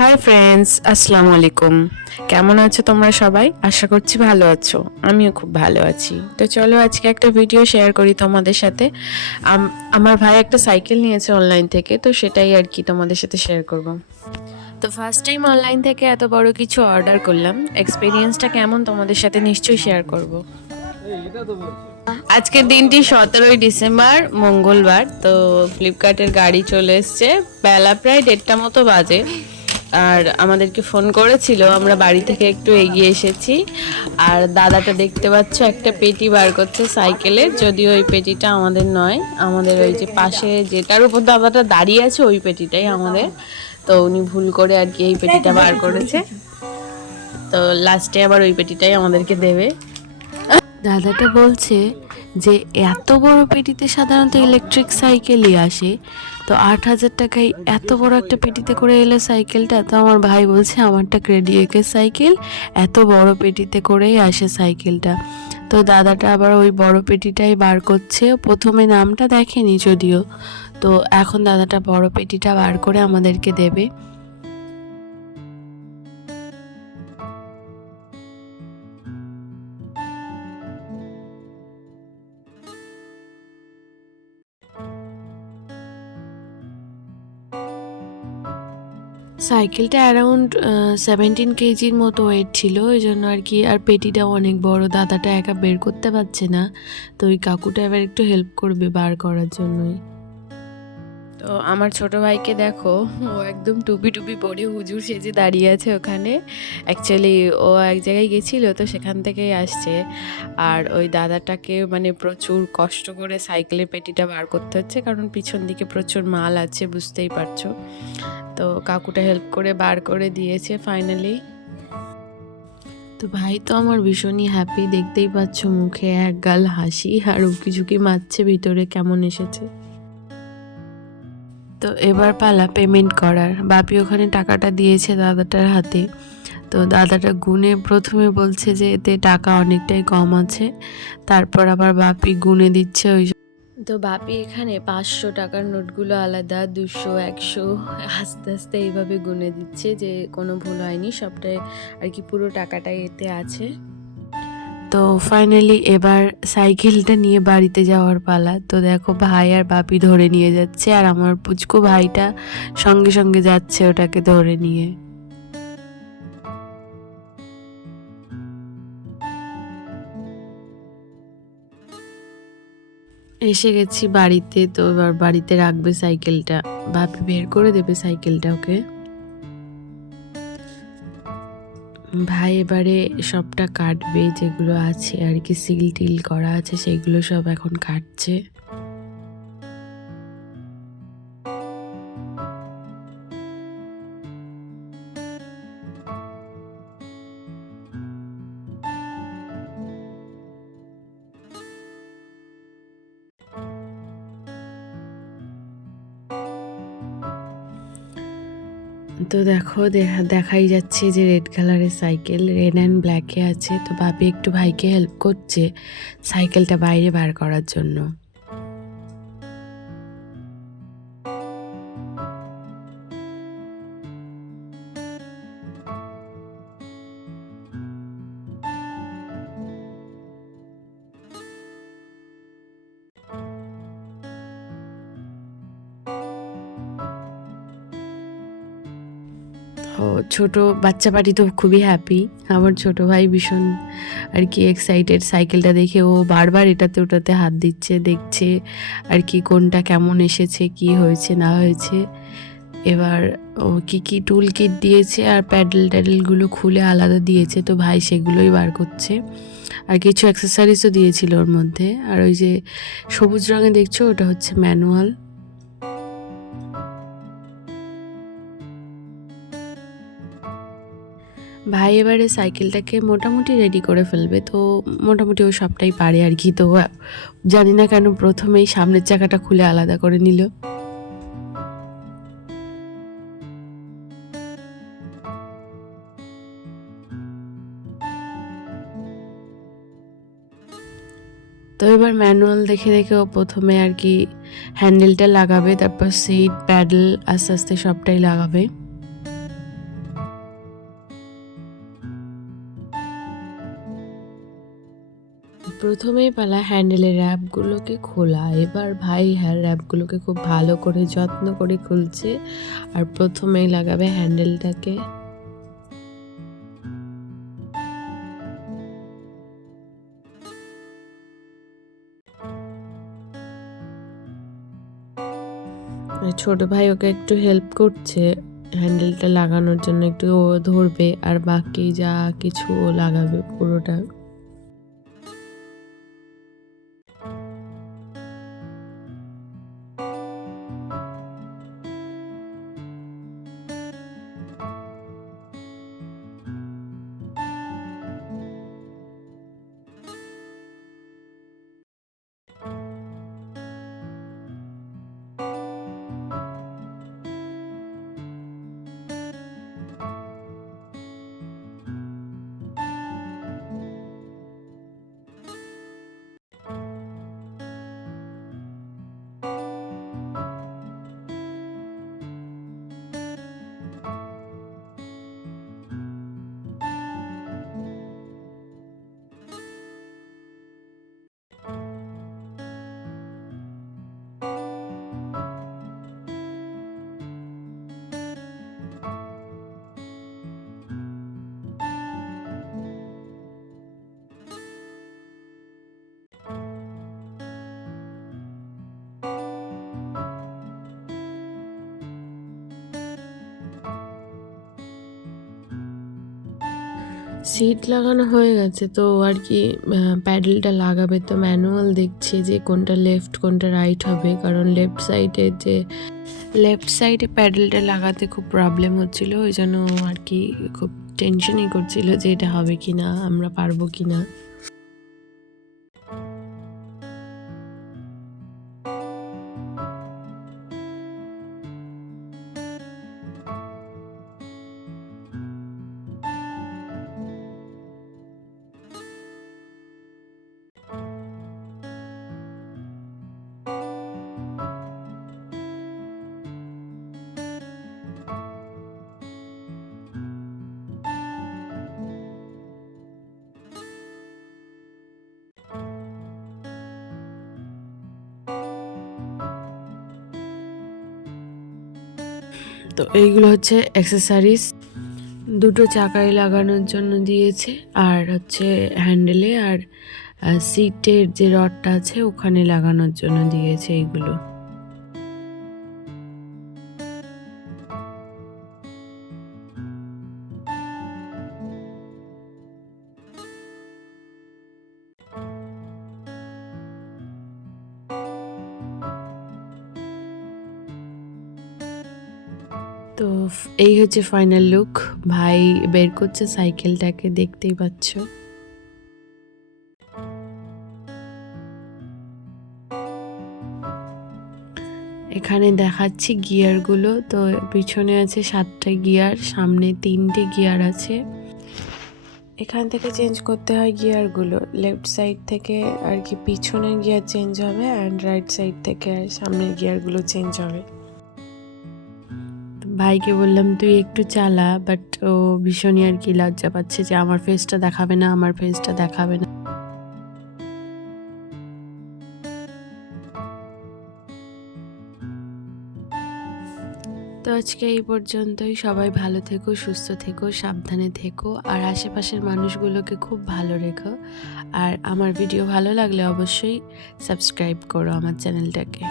Hi friends, আসসালামু আলাইকুম। কেমন আছো তোমরা সবাই? আশা করছি ভালো আছো। আমিও খুব ভালো আছি। তো চলো আজকে একটা ভিডিও শেয়ার করি তোমাদের সাথে। আমার ভাই একটা সাইকেল নিয়েছে অনলাইন থেকে, তো সেটাই আর কি তোমাদের সাথে শেয়ার করব। তো ফার্স্ট টাইম অনলাইন থেকে এত বড় কিছু অর্ডার করলাম। এক্সপিরিয়েন্সটা কেমন তোমাদের সাথে নিশ্চয়ই শেয়ার করব। আজকের দিনটি 17ই ডিসেম্বর, মঙ্গলবার। তো ফ্লিপকার্টের গাড়ি চলে এসছে। বেলা প্রায় 1:30টা মতো বাজে। আর আমাদেরকে ফোন করেছিল, আমরা বাড়ি থেকে একটু এগিয়ে এসেছি। আর দাদাটা দেখতে পাচ্ছ একটা পেটি বার করছে সাইকেলের, যদিও ওই পেটিটা আমাদের নয়, আমাদের ওই যে পাশে যেটার উপর দাদাটা দাঁড়িয়ে আছে ওই পেটিটাই আমাদের। তো উনি ভুল করে আর কি এই পেটিটা বার করেছে। তো লাস্টে আবার ওই পেটিটাই আমাদেরকে দেবে। দাদাটা বলছে যে এত বড় পেটিতে সাধারণত ইলেকট্রিক সাইকেলই আসে, তো 8,000 টাকায় এত বড় একটা পেটিতে করে এলো সাইকেলটা। তো আমার ভাই বলছে আমারটা ক্রেডিয়েকের সাইকেল, এত বড় পেটিতে করেই আসে সাইকেলটা। তো দাদাটা আবার ওই বড় পেটিটাই বার করছে, প্রথমে নামটা দেখেনি যদিও। তো এখন দাদাটা বড় পেটিটা বার করে আমাদেরকে দেবে। সাইকেলটা অ্যারাউন্ড 17 কেজির মতো ওয়েট ছিল, ওই জন্য আর কি। আর পেটিটাও অনেক বড়, দাদাটা একা বের করতে পারছে না, তো ওই কাকুটা এবার একটু হেল্প করবে বার করার জন্যই। তো আমার ছোট ভাইকে দেখো, ও একদম টুপি টুপি পরে হুজুর সেজে দাঁড়িয়ে আছে ওখানে। অ্যাকচুয়ালি ও এক জায়গায় গেছিলো, তো সেখান থেকেই আসছে। আর ওই দাদাটাকে মানে প্রচুর কষ্ট করে সাইকেলের পেটিটা বার করতে হচ্ছে, কারণ পিছন দিকে প্রচুর মাল আছে, বুঝতেই পারছো। তো কাকুটা হেল্প করে বার করে দিয়েছে ফাইনালি। তো ভাই তো আমার ভীষণই হ্যাপি, দেখতেই পাচ্ছ মুখে এক গাল হাসি, আর উকি ঝুঁকি মারছে ভিতরে কেমন এসেছে। তো এবার পালা পেমেন্ট করার। বাপি ওখানে টাকাটা দিয়েছে দাদাটার হাতে। তো দাদাটা গুনে প্রথমে বলছে যে এতে টাকা অনেকটাই কম আছে, তারপর আবার বাপি গুনে দিচ্ছে। ওই তো বাপি এখানে 500 টাকার নোটগুলো আলাদা, 200, 100 আস্তে আস্তে এইভাবে গুনে দিচ্ছে যে কোনো ভুল হয়নি, সবটাই আর কি পুরো টাকাটাই এতে আছে। তো ফাইনালি এবার সাইকেলটা নিয়ে বাড়িতে যাওয়ার পালা। তো দেখো ভাই আর বাপি ধরে নিয়ে যাচ্ছে, আর আমার পুচকু ভাইটা সঙ্গে সঙ্গে যাচ্ছে ওটাকে ধরে নিয়ে। এসে গেছি বাড়িতে। তো এবার বাড়িতে রাখবে সাইকেলটা, বাপি বের করে দেবে সাইকেলটা ওকে। ভাই এবারে সবটা কাটবে, যেগুলো আছে আর কি সিল টিল করা আছে সেগুলো সব এখন কাটছে। তো দেখো দেখাই যাচ্ছে যে রেড কালারের সাইকেল, রেড অ্যান্ড ব্ল্যাকে আছে। তো বাপি একটু ভাইকে হেল্প করছে সাইকেলটা বাইরে বার করার জন্য। ও ছোট বাচ্চা পার্টি তো খুবই হ্যাপি। আমার ছোট ভাই ভীষণ আর কি এক্সাইটেড সাইকেলটা দেখে, ও বারবার এটাতে ওটাতে হাত দিচ্ছে, দেখছে আর কি কোনটা কেমন এসেছে, কি হয়েছে না হয়েছে। এবার ও কি কি টুল কিট দিয়েছে আর প্যাডেল ট্যাডেলগুলো খুলে আলাদা দিয়েছে, তো ভাই সেগুলোই বার করছে। আর কিছু অ্যাক্সেসরিজও দিয়েছিল ওর মধ্যে। আর ওই যে সবুজ রঙে দেখছো ওটা হচ্ছে ম্যানুয়াল। ভাই এবারে সাইকেলটাকে মোটামুটি রেডি করে ফেলবে। তো মোটামুটি ও সবটাই পারে আর কি। তো জানি না কেন প্রথমেই সামনের চাকাটা খুলে আলাদা করে নিল। তো এবার ম্যানুয়াল দেখে দেখে ও প্রথমে আর কি হ্যান্ডেলটা লাগাবে, তারপর সিট প্যাডেল আস্তে আস্তে সবটাই লাগাবে। প্রথমেই পালা হ্যান্ডেলের র্যাপগুলোকে খোলা। এবার ভাই র্যাপগুলোকে খুব ভালো করে যত্ন করে খুলছে, আর প্রথমেই লাগাবে হ্যান্ডেলটাকে। ছোট ভাই ওকে একটু হেল্প করছে হ্যান্ডেলটা লাগানোর জন্য, একটু ও ধরবে আর বাকি যা কিছু ও লাগাবে পুরোটা। সিট লাগানো হয়ে গেছে, তো আর কি প্যাডেলটা লাগাবে, তো ম্যানুয়াল দেখছে যে কোনটা লেফট কোনটা রাইট হবে, কারণ লেফট সাইডে প্যাডেলটা লাগাতে খুব প্রবলেম হচ্ছিল, ওই জন্য আর কি খুব টেনশনই করছিল যে এটা হবে কি না, আমরা পারবো কি না। তো এইগুলো হচ্ছে অ্যাক্সেসরিজ, দুটো চাকায় লাগানোর জন্য দিয়েছে, আর হচ্ছে হ্যান্ডেলে আর সিটের যে রডটা আছে ওখানে লাগানোর জন্য দিয়েছে এইগুলো। তো এই হচ্ছে ফাইনাল লুক। ভাই বের করছে সাইকেলটাকে, দেখতেই পাচ্ছ। এখানে দেখাচ্ছি গিয়ারগুলো, তো পিছনে আছে 7টা গিয়ার, সামনে 3টে গিয়ার আছে। এখান থেকে চেঞ্জ করতে হয় গিয়ারগুলো, লেফট সাইড থেকে আর কি পিছনের গিয়ার চেঞ্জ হবে, অ্যান্ড রাইট সাইড থেকে সামনের গিয়ারগুলো চেঞ্জ হবে। ভাইকে বললাম তুই একটু চালা, বাট ও ভীষণই আর কি লজ্জা পাচ্ছে যে আমার ফেসটা দেখাবে না, আমার ফেসটা দেখাবে না। তো আজকে এই পর্যন্তই। সবাই ভালো থেকো, সুস্থ থেকো, সাবধানে থেকো, আর আশেপাশের মানুষগুলোকে খুব ভালো রেখো। আর আমার ভিডিও ভালো লাগলে অবশ্যই সাবস্ক্রাইব করো আমার চ্যানেলটাকে।